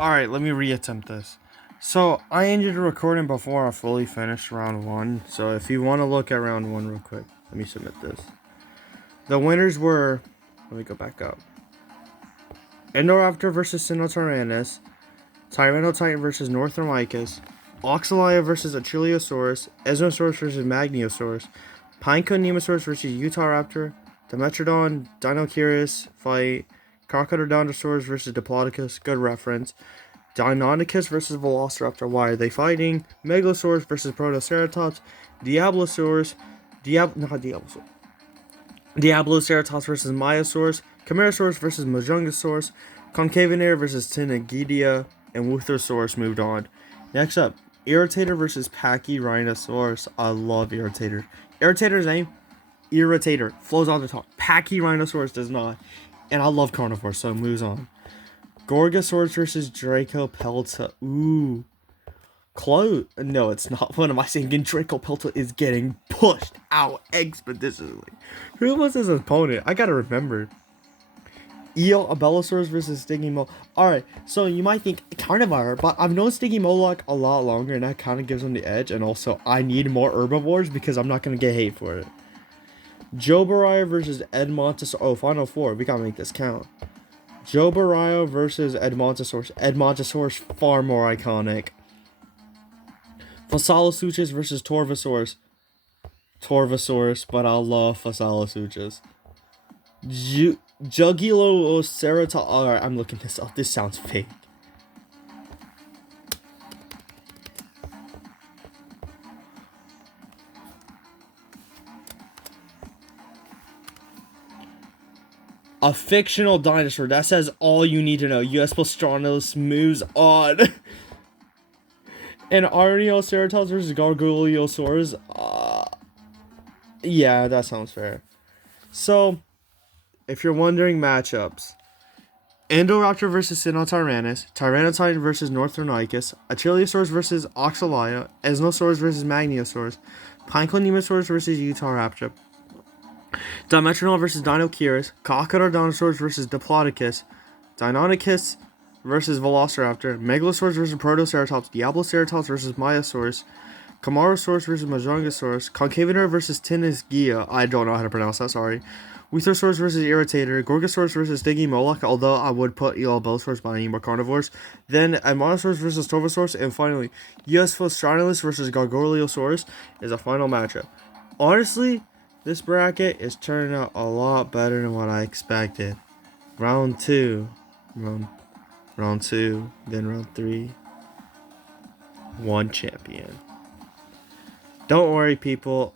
Alright, let me reattempt this. So, I ended the recording before I fully finished round 1. So, if you want to look at round 1 real quick, let me submit this. The winners were... Let me go back up. Indoraptor versus Sinotyrannus. Tyrannotitan versus Northern Oxalia versus Achiliosaurus. Esnosaurus versus Magniosaurus. Pinecone Nemosaurus versus Utahraptor. Dimetrodon Dinosaurus fight. Crocodontosaurus versus Diplodocus. Good reference. Deinonychus versus Velociraptor. Why are they fighting? Megalosaurus versus Protoceratops. Diablosaurus. Diabloceratops versus Myosaurus. Camarasaurus versus Majungasaurus. Concavenator versus Tinagidia. And Wuthersaurus moved on. Next up, Irritator versus Pachyrhinosaurus. I love Irritator. Irritator's name? Irritator. Flows on the top. Pachyrhinosaurus does not. And I love carnivores, so it moves on. Gorgosaurus versus Dracopelta. Ooh. Close. No, it's not. What am I saying? Dracopelta is getting pushed out expeditiously. Who was his opponent? I gotta remember. Abelisaurus versus Stygimoloch. Alright, so you might think carnivore, but I've known Stygimoloch a lot longer, and that kind of gives them the edge. And also, I need more herbivores because I'm not gonna get hate for it. Jobaria versus Edmontosaurus. Oh, Final Four. We gotta make this count. Jobaria versus Edmontosaurus. Edmontosaurus far more iconic. Fossalosuchus versus Torvosaurus. Torvosaurus, but I love Fossalosuchus. Juguloceratops. Alright, I'm looking this up. This sounds fake. A fictional dinosaur. That says all you need to know. US Postronus moves on. And Arnioceratops versus Garguliosaurus. Yeah, that sounds fair. So, if you're wondering matchups, Indoraptor versus Sinotyrannus, Tyrannotitan versus Northernonychus, Achiliosaurus versus Oxalia, Esnosaurus versus Magniosaurus, Pinecone Nemosaurus versus Utahraptor, Dimetrodon versus Dinosaurus, Crocodontosaurus versus Diplodocus, Deinonychus versus Velociraptor, Megalosaurus versus Protoceratops, Diabloceratops versus Myosaurus, Camarasaurus versus Majungasaurus, Concavenator versus Tinagidia. I don't know how to pronounce that, sorry. Wuthersaurus versus Irritator, Gorgosaurus versus Stygimoloch, although I would put Abelisaurus, but I need more carnivores. Then Edmontosaurus versus Torvosaurus, and finally, US Philostranilus versus Garguliosaurus is a final matchup. Honestly, this bracket is turning out a lot better than what I expected. Round 2, then round 3, one champion. Don't worry, people.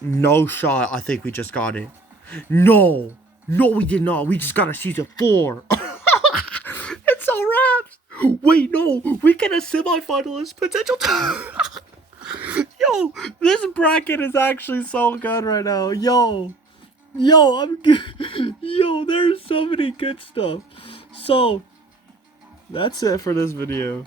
No shot. I think we just got it. No, we did not. We just got a season 4. It's all wraps. Wait, no, we get a semifinalist potential. Yo, this bracket is actually so good right now. Yo, I'm good. Yo, there's so many good stuff. So, that's it for this video.